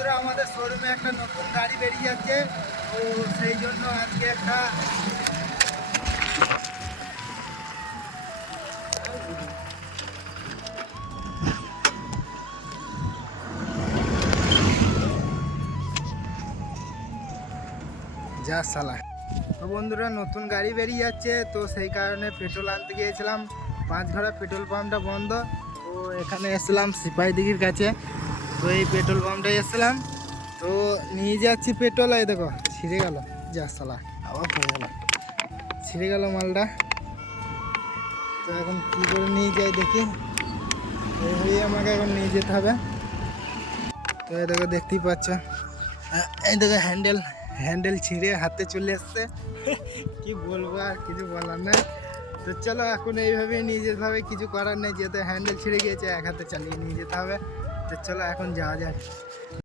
বন্ধুরা আমাদের শোরুমে একটা নতুন গাড়ি বেরিয়ে যাচ্ছে, তো সেই জন্য আজকে একটা যা সালা। তো বন্ধুরা নতুন গাড়ি বেরিয়ে যাচ্ছে, তো সেই কারণে পেট্রোল আনতে গিয়েছিলাম। পাঁচঘড়া পেট্রোল পাম্পটা বন্ধ, তো এখানে এসেছিলাম সিপাহীদিঘির কাছে। তো এই পেট্রোল পাম্পটায় এসেছিলাম, তো নিয়ে যাচ্ছি পেট্রোল। এই দেখো ছিঁড়ে গেল, যা সালা আবার পড়ে গেল, ছিঁড়ে গেল মালটা। তো এখন কী করে নিয়ে যাই দেখি, এই হয়ে আমাকে এখন নিয়ে যেতে হবে। তো এই দেখো দেখতেই পাচ্ছ, এই দেখো হ্যান্ডেল ছিঁড়ে হাতে চলে এসছে। কি বলবো, আর কিছু বলার নাই। তো চলো এখন এইভাবে নিয়ে যেতে হবে, কিছু করার নেই, যেহেতু হ্যান্ডেল ছিঁড়ে গিয়েছে এক হাতে চালিয়ে নিয়ে যেতে হবে। তো চলো এখন যাওয়া যাক।